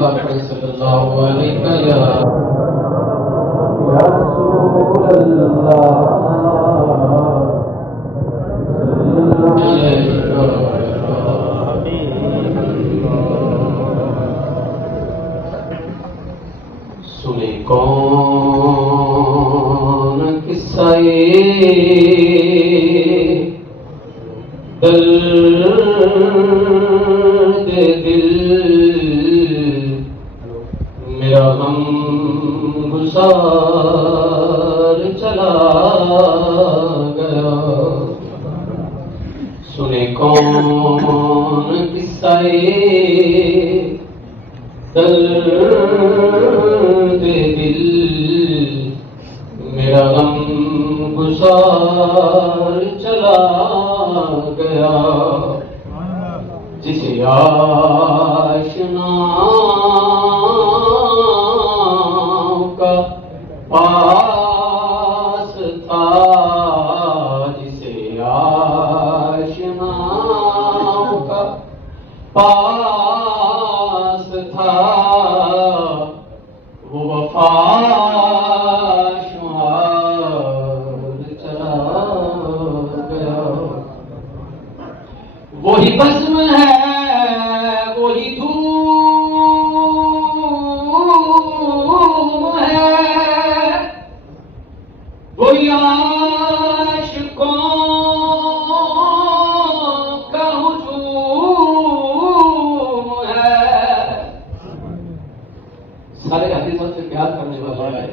پاک پڑھیں صلی اللہ علیہ یا رسول اللہ سنے کون قصہ درد دل میرا غم گسار چلا گیا سنے کون قصہ درد دل میرا غم گسار چلا گیا جسے آشنا کا پاس تھا جسے آشنا کا پاس تھا وہ وفا وہی بزم ہے وہی دھوم ہے وہی عاشقوں کا ہجوم ہے سارے حقیقت سے پیار کرنے والا ہے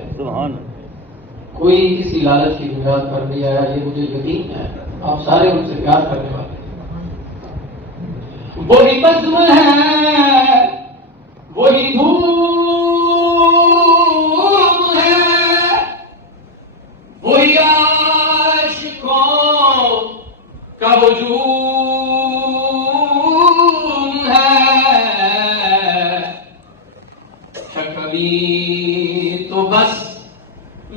کوئی کسی لالچ کی بنیاد پر نہیں آیا یہ مجھے یقین ہے آپ سارے ان سے پیار کرنے والے وہی بزم ہے وہی دھوم ہے وہی عاشقوں کا ہجوم ہے کبھی تو بس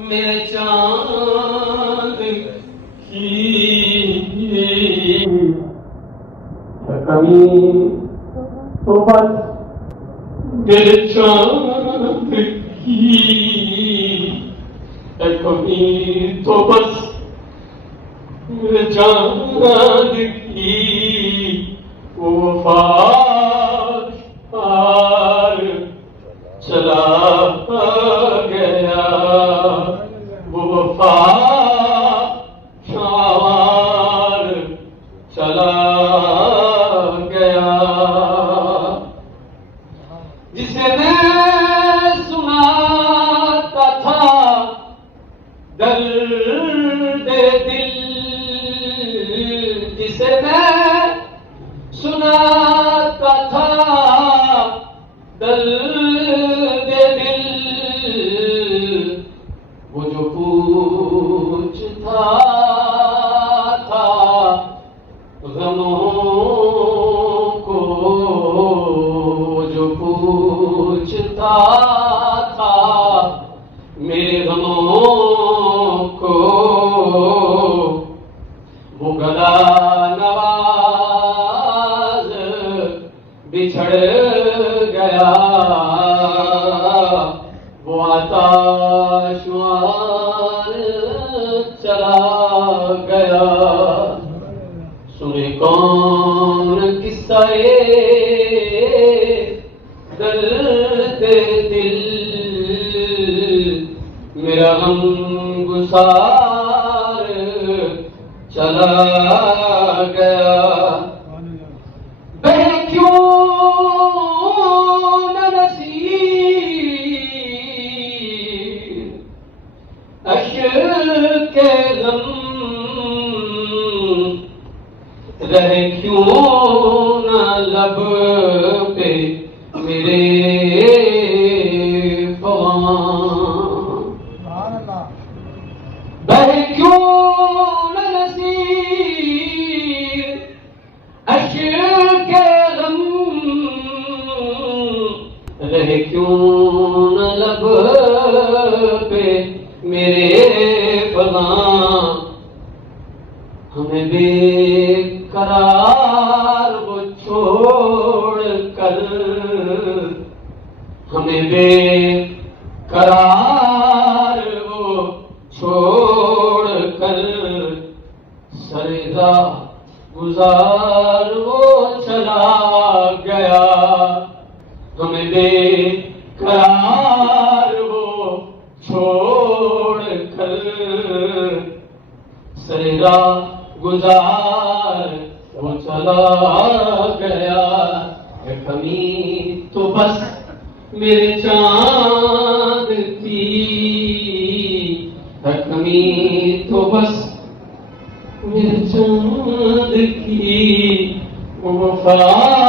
میرے چاند کی کمی تو بس میرے چاند کی کمی تو بس میرے چاند کی وہ وفادار چلا گیا وہ وفادار چلا جسے میں سناتا تھا درد دل جسے میں سناتا تھا درد دل وہ جو پوچھتا تھا غموں پوچھتا تھا میرے غموں کو وہ گلا نواز بچھڑ گیا وہ آتشوار چلا گیا سنے کون قصہ درد دل میرا غم گسار چلا گیا بہ کیوں نہ نصیب اشک غم رہے کیوں نہ لب پہ میرے بہ کیوں نہ نصیب اشک غم رہے کیوں نہ لب پہ میرے فلاں ہمیں بے قرار وہ چھوڑ کر ہمیں بے قرار وہ چھوڑ کر سردا گزار وہ چلا گیا، ہمیں بے قرار وہ چھوڑ کر سردا گزار وہ چلا گیا، اے کمی تو بس میرے چاند کی، اے کمی تو بس میرے چاند کی وفا